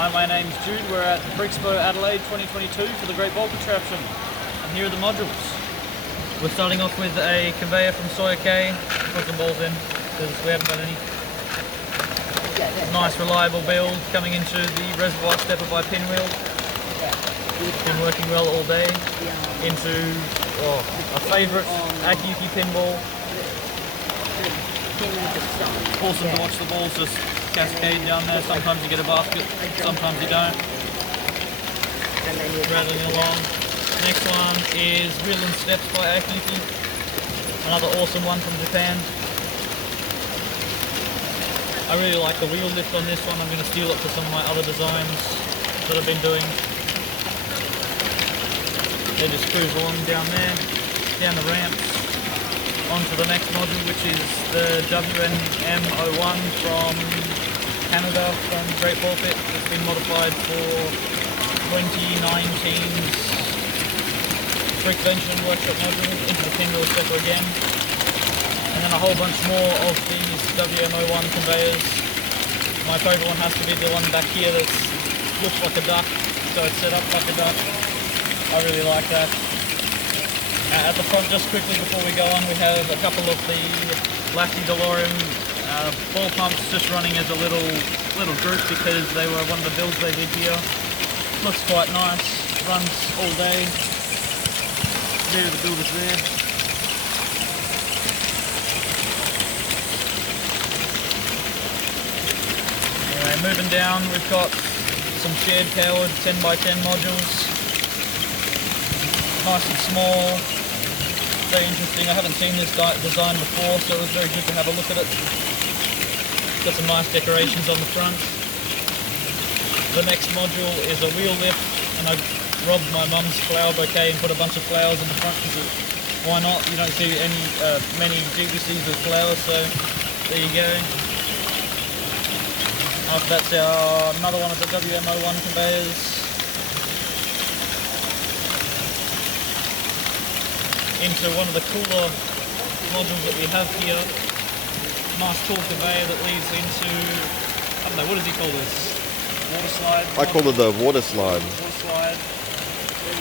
Hi, my name's Jude. We're at Brixpo Adelaide 2022 for the Great Ball Contraption. And here are the modules. We're starting off with a conveyor from Sawyer K. Put some balls in because we haven't got any. Nice reliable build coming into the reservoir stepper by Pinwheel. Been working well all day. Into a favourite Akiyuki pinball. Awesome to watch the balls just cascade down there. Sometimes you get a basket, sometimes you don't. Rattling along. Next one is Wheel and Steps by Akiyuki. Another awesome one from Japan. I really like the wheel lift on this one. I'm going to steal it for some of my other designs that I've been doing. They just cruise along down there, down the ramps, onto the next module, which is the WNM01 from Canada, from Great Ball Pit. It's been modified for 2019's Brixpo workshop module into the pinwheel stepper again. And then a whole bunch more of these WM01 conveyors. My favourite one has to be the one back here that looks like a duck, so it's set up like a duck. I really like that. At the front, just quickly before we go on, we have a couple of the Lafty DeLorean ball pumps just running as a little group because they were one of the builds they did here. Looks quite nice, runs all day. There the builders there. Anyway, moving down, we've got some shared powered 10x10 modules. Nice and small, very interesting. I haven't seen this design before, so it was very good to have a look at it. Got some nice decorations on the front. The next module is a wheel lift, and I robbed my mum's flower bouquet and put a bunch of flowers in the front because why not? You don't see many GBCs with flowers, so there you go. After that's another one of the WM01 conveyors. Into one of the cooler modules that we have here. Nice cool conveyor that leads into, I don't know, what does he call this? Water slide? I call it the water slide. Water slide.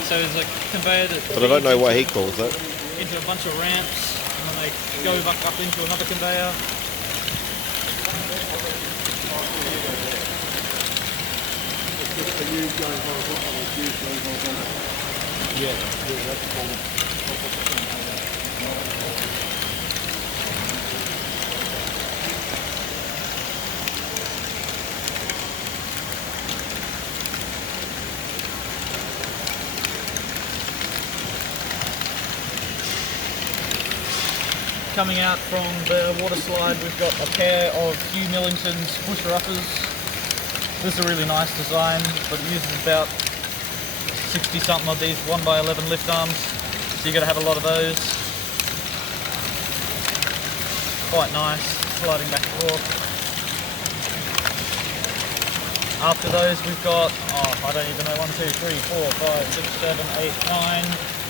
So it's a conveyor that... But I don't know what he calls it. Into a bunch of ramps, and then they go back up into another conveyor. Yeah, that's cool. Coming out from the water slide, we've got a pair of Hugh Millington's pusher-uppers. This is a really nice design, but it uses about 60 something of these 1x11 lift arms, so you've got to have a lot of those. Quite nice, sliding back and forth. After those we've got, I don't even know, 1, 2, 3, 4, 5, 6, 7, 8,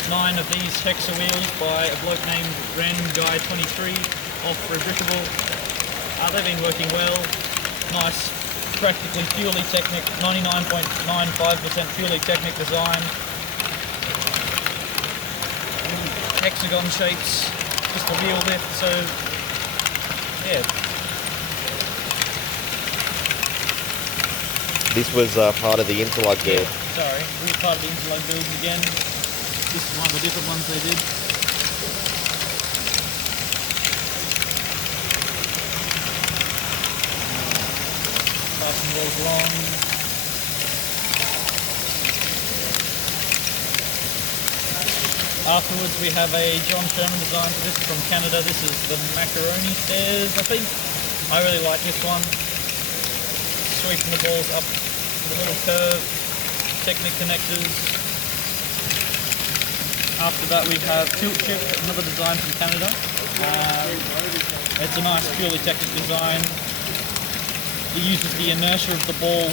9 of these Hexa wheels by a bloke named Ren Guy 23 off Brixpo. They've been working well. Nice, practically purely Technic, 99.95% purely Technic design. Hexagon shapes, just a wheel lift, so yeah. This was part of the interlug build. Yeah, sorry, we were part of the interlug builds again. This is one of the different ones they did. Passing balls along. Afterwards we have a John Sherman design for this from Canada. This is the macaroni stairs, I think. I really like this one. Sweeping the balls up the little curve. Technic connectors. After that we have Tilt Chip, another design from Canada. It's a nice purely Technic design. It uses the inertia of the ball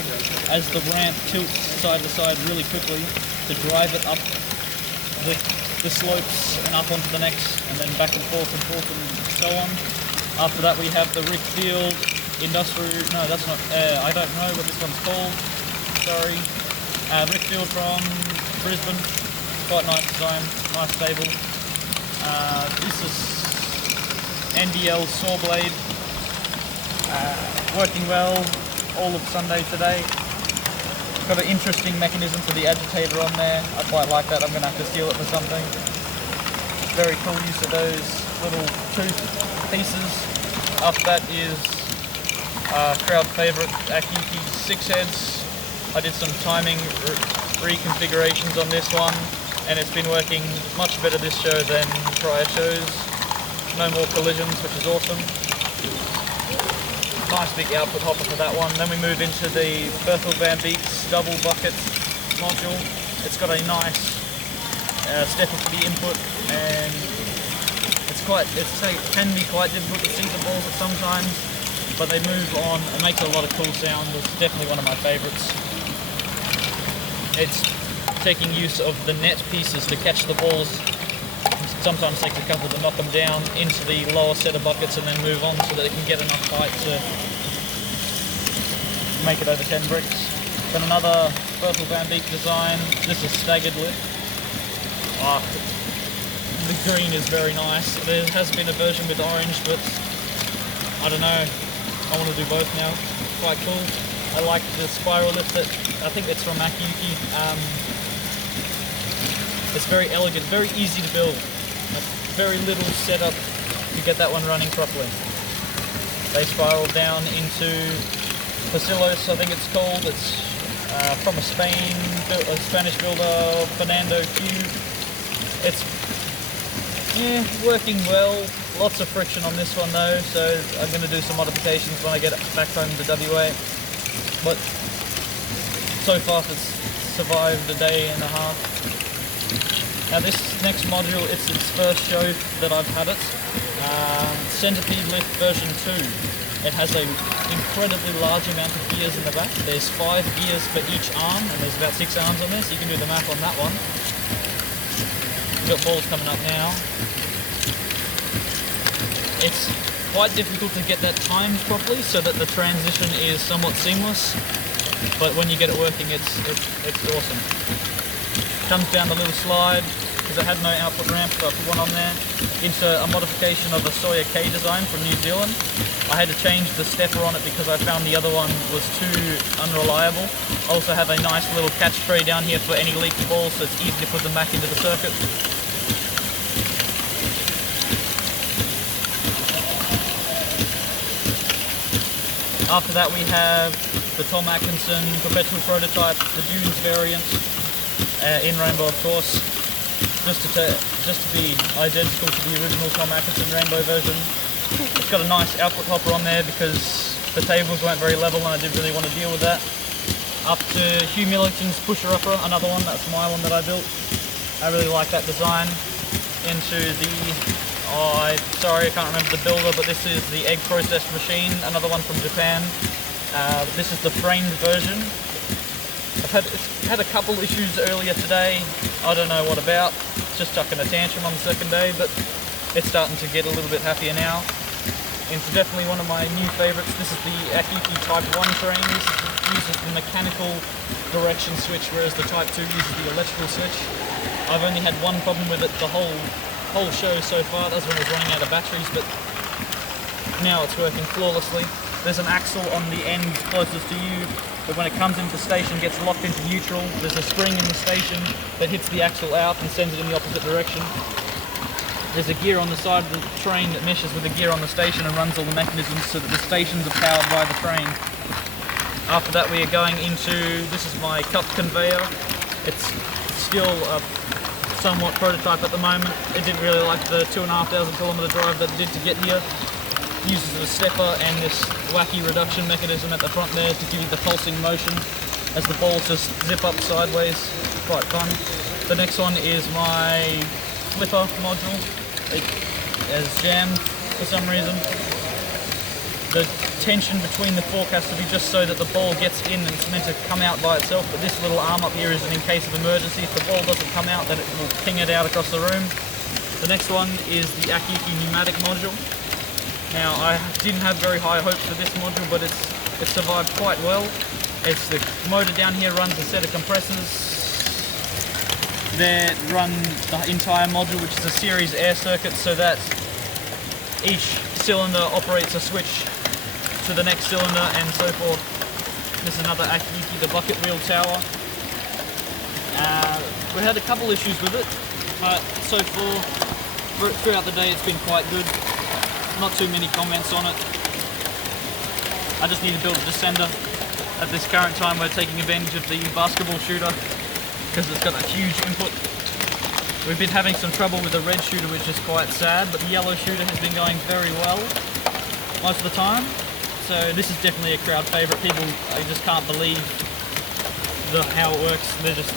as the ramp tilts side to side really quickly to drive it up the slopes and up onto the next, and then back and forth and so on. After that we have the Rick Field Industrial, no that's not, I don't know what this one's called. sorry. Brixpo from Brisbane, quite nice design, nice stable. This is NDL saw blade, working well all of Sunday today. Got an interesting mechanism for the agitator on there. I quite like that. I'm going to have to seal it for something. Very cool use of those little tooth pieces. Up that is crowd favourite Akiki 6 heads. I did some timing reconfigurations on this one, and it's been working much better this show than prior shows. No more collisions, which is awesome. Nice big output hopper for that one. Then we move into the Berthel Van Beek's double bucket module. It's got a nice stepper for the input, and it can be quite difficult to see the balls at sometimes, but they move on. It makes a lot of cool sound. It's definitely one of my favourites. It's taking use of the net pieces to catch the balls. Sometimes takes a couple to knock them down into the lower set of buckets and then move on so that they can get enough height to make it over 10 bricks. Then another Berthel Van Beek design. This is staggered lift. The green is very nice. There has been a version with orange, but I don't know. I want to do both now. Quite cool. I like the spiral lift that I think it's from Akiyuki. It's very elegant, very easy to build. Very little setup to get that one running properly. They spiral down into Pasilos, I think it's called. It's from a Spanish builder, Fernando Q. It's working well. Lots of friction on this one though, so I'm going to do some modifications when I get back home to WA. But so far it's survived a day and a half. Now this next module, it's its first show that I've had it. Centipede lift version 2. It has an incredibly large amount of gears in the back. There's 5 gears for each arm, and there's about 6 arms on this. You can do the math on that one. We've got balls coming up now. It's quite difficult to get that timed properly so that the transition is somewhat seamless, but when you get it working, it's awesome. Comes down the little slide, because it had no output ramp, so I put one on there, into a modification of a Sawyer K design from New Zealand. I had to change the stepper on it because I found the other one was too unreliable. I also have a nice little catch tray down here for any leaky balls, so it's easy to put them back into the circuit. After that we have the Tom Atkinson Perpetual Prototype, the Dunes variant, in Rainbow of course, just to be identical to the original Tom Atkinson Rainbow version. It's got a nice output hopper on there because the tables weren't very level and I didn't really want to deal with that. Up to Hugh Millington's Pusher Upper, another one, that's my one that I built. I really like that design. Into the, sorry I can't remember the builder, but this is the egg processed machine, another one from Japan. This is the framed version. I've had a couple issues earlier today. I don't know what about. It's just stuck in a tantrum on the second day, but it's starting to get a little bit happier now. It's definitely one of my new favourites. This is the Akiki Type 1 train. This uses the mechanical direction switch, whereas the Type 2 uses the electrical switch. I've only had one problem with it the whole show so far. That's when it was running out of batteries, but now it's working flawlessly. There's an axle on the end closest to you, but when it comes into station, gets locked into neutral. There's a spring in the station that hits the axle out and sends it in the opposite direction. There's a gear on the side of the train that meshes with the gear on the station and runs all the mechanisms so that the stations are powered by the train. After that we are going into, this is my cup conveyor. It's still a somewhat prototype at the moment. It didn't really like the 2,500 kilometer drive that it did to get here. It uses a stepper and this wacky reduction mechanism at the front there to give you the pulsing motion as the balls just zip up sideways. Quite fun. The next one is my flipper module. It has jammed for some reason. The tension between the fork has to be just so that the ball gets in and it's meant to come out by itself, but this little arm up here is in case of emergency. If the ball doesn't come out, then it will ping it out across the room. The next one is the Akiyuki pneumatic module. Now I didn't have very high hopes for this module, but it's survived quite well. It's the motor down here runs a set of compressors. There run the entire module, which is a series air circuit, so that each cylinder operates a switch to the next cylinder and so forth. This is another Akiyuki, the bucket wheel tower. We had a couple issues with it, but so far throughout the day it's been quite good. Not too many comments on it. I just need to build a descender. At this current time we're taking advantage of the basketball shooter because it's got a huge input. We've been having some trouble with the red shooter, which is quite sad, but the yellow shooter has been going very well most of the time. So this is definitely a crowd favourite. People, I just can't believe how it works. They're just,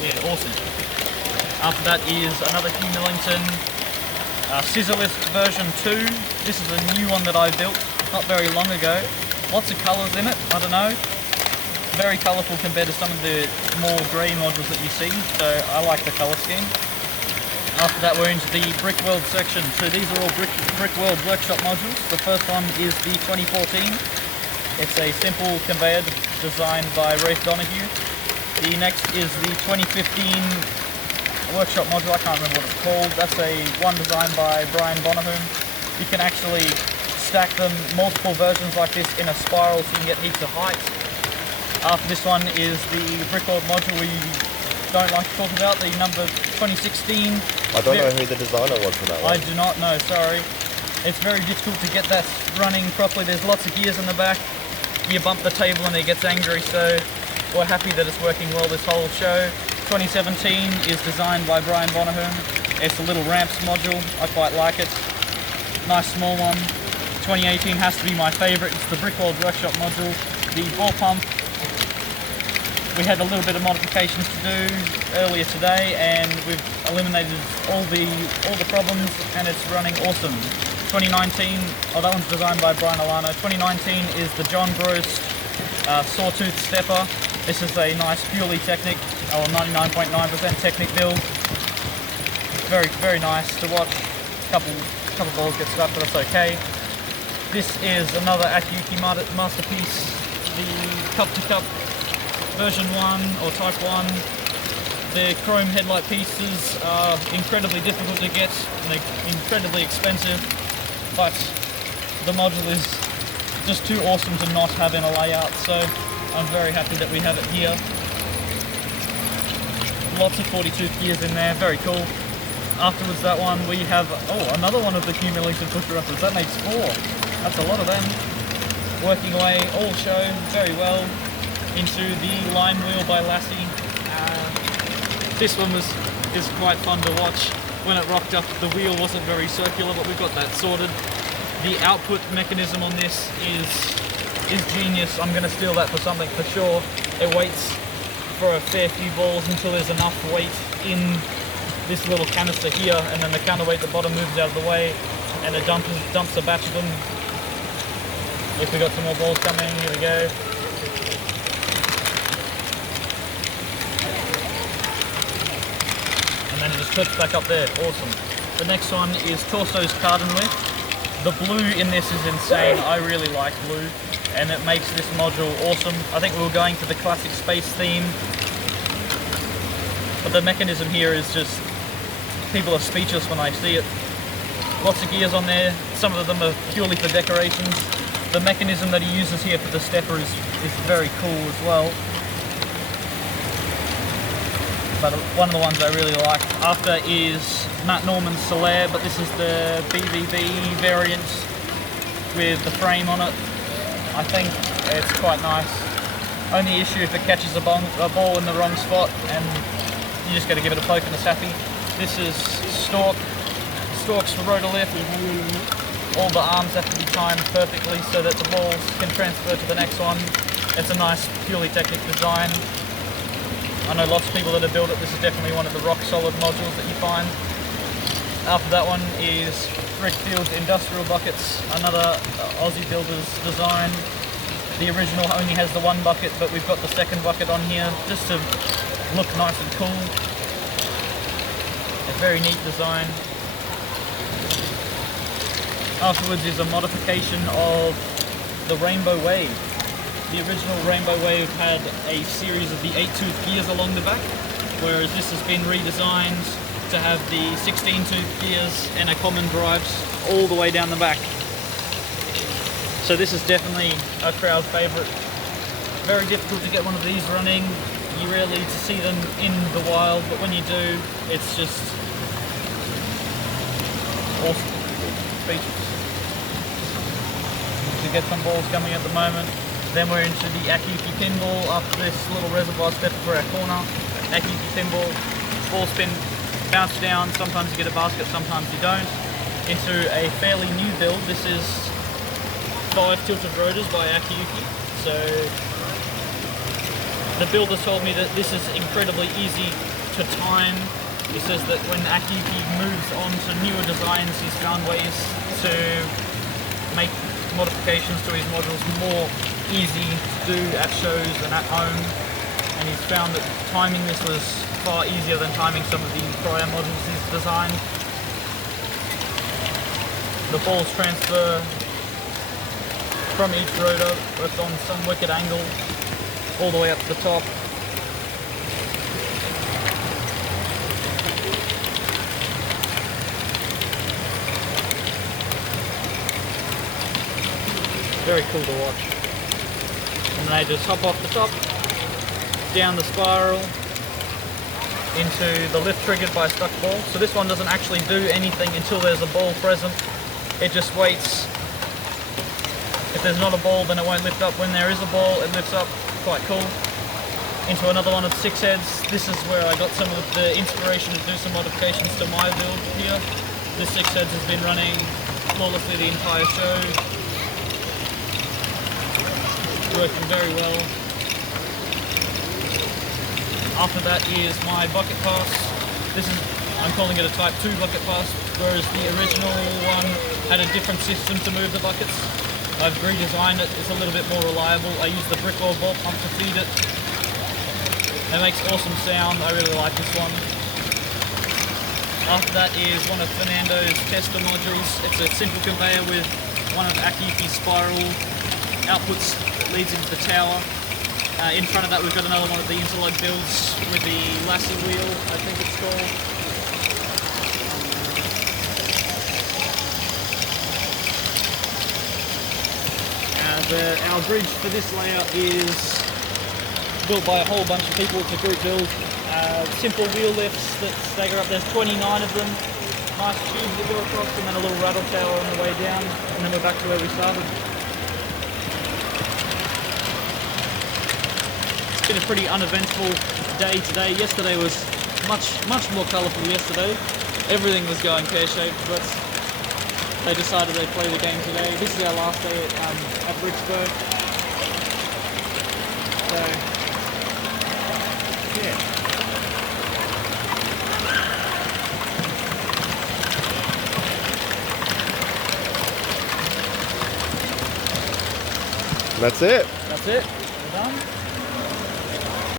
yeah, awesome. After that is another Hugh Millington Scissor Lift version 2. This is a new one that I built not very long ago. Lots of colours in it, I don't know. Very colourful compared to some of the more grey modules that you see, so I like the colour scheme. After that we're into the Brick World section. So these are all Brick World workshop modules. The first one is the 2014. It's a simple conveyor designed by Rafe Donahue. The next is the 2015 workshop module. I can't remember what it's called. That's one designed by Brian Bonahum. You can actually stack them, multiple versions like this, in a spiral so you can get heaps of height. After this one is the Brick World module we don't like to talk about, the number 2016. I don't know who the designer was for that one. I do not know, sorry. It's very difficult to get that running properly. There's lots of gears in the back. You bump the table and it gets angry, so we're happy that it's working well this whole show. 2017 is designed by Brian Bonahum. It's a little ramps module. I quite like it. Nice small one. 2018 has to be my favourite. It's the Brick World Workshop module. The ball pump. We had a little bit of modifications to do earlier today, and we've eliminated all the problems, and it's running awesome. 2019, oh, that one's designed by Brian Alano. 2019 is the John Gross Sawtooth Stepper. This is a nice purely Technic, or 99.9% Technic build. Very, very nice to watch. Couple balls get stuck, but that's okay. This is another Akiyuki masterpiece, the Cup to Cup version 1 or type 1. The chrome headlight pieces are incredibly difficult to get and they're incredibly expensive, but the module is just too awesome to not have in a layout, so I'm very happy that we have it here. Lots of 42 gears in there, very cool. Afterwards that one we have, another one of the Hugh Millington pusher uppers. That makes 4. That's a lot of them. Working away all show very well into the line wheel by Lassie. This one is quite fun to watch. When it rocked up, the wheel wasn't very circular, but we've got that sorted. The output mechanism on this is genius. I'm going to steal that for something for sure. It waits for a fair few balls until there's enough weight in this little canister here, and then the counterweight at the bottom moves out of the way, and it dumps a batch of them. If we got some more balls coming, here we go. And then it just clips back up there, awesome. The next one is Torso's Cardan Lift. The blue in this is insane, I really like blue, and it makes this module awesome. I think we were going for the classic space theme, but the mechanism here is just, people are speechless when they see it. Lots of gears on there, some of them are purely for decorations. The mechanism that he uses here for the stepper is very cool as well. But one of the ones I really like after is Matt Norman's Solaire, but this is the BBB variant with the frame on it. I think it's quite nice. Only issue if it catches a ball in the wrong spot, and you just got to give it a poke and a sappy. This is Stork's rotor lift. All the arms have to be timed perfectly so that the balls can transfer to the next one. It's a nice, purely Technic design. I know lots of people that have built it. This is definitely one of the rock solid modules that you find. After that one is Brickfield's Industrial Buckets, another Aussie builder's design. The original only has the one bucket, but we've got the second bucket on here just to look nice and cool. A very neat design. Afterwards is a modification of the Rainbow Wave. The original Rainbow Wave had a series of the 8-tooth gears along the back, whereas this has been redesigned to have the 16-tooth gears and a common drives all the way down the back. So this is definitely a crowd favourite. Very difficult to get one of these running. You rarely to see them in the wild, but when you do, it's just awesome. Speechless. To get some balls coming at the moment. Then we're into the Akiyuki pinball up this little reservoir step for our corner. Akiyuki pinball, ball spin, bounce down. Sometimes you get a basket, sometimes you don't. Into a fairly new build. This is 5 tilted rotors by Akiyuki. So the builder told me that this is incredibly easy to time. He says that when Akiyuki moves on to newer designs, he's found ways to make modifications to his modules more easy to do at shows and at home, and he's found that timing this was far easier than timing some of the prior modules he's designed. The balls transfer from each rotor, worked on some wicked angle, all the way up to the top. Very cool to watch. And they just hop off the top, down the spiral, into the lift triggered by a stuck ball. So this one doesn't actually do anything until there's a ball present. It just waits. If there's not a ball, then it won't lift up. When there is a ball, it lifts up. Quite cool. Into another one of 6 heads. This is where I got some of the inspiration to do some modifications to my build here. This 6 heads has been running flawlessly the entire show. Working very well. After that is my bucket pass. This is, I'm calling it a Type 2 bucket pass, whereas the original one had a different system to move the buckets. I've redesigned it, it's a little bit more reliable. I use the Brixpo ball pump to feed it. It makes awesome sound, I really like this one. After that is one of Fernando's tester modules. It's a simple conveyor with one of Akiyuki's spiral outputs that leads into the tower. In front of that we've got another one of the interlock builds with the lassie wheel, I think it's called. Our bridge for this layout is built by a whole bunch of people. It's a group build. Simple wheel lifts that stagger up. There's 29 of them. Nice tubes that go across, and then a little rattle tower on the way down, and then we're back to where we started. It's been a pretty uneventful day today. Yesterday was much more colourful yesterday. Everything was going pear-shaped, but they decided they'd play the game today. This is our last day at Brixpo. So, yeah. That's it. That's it.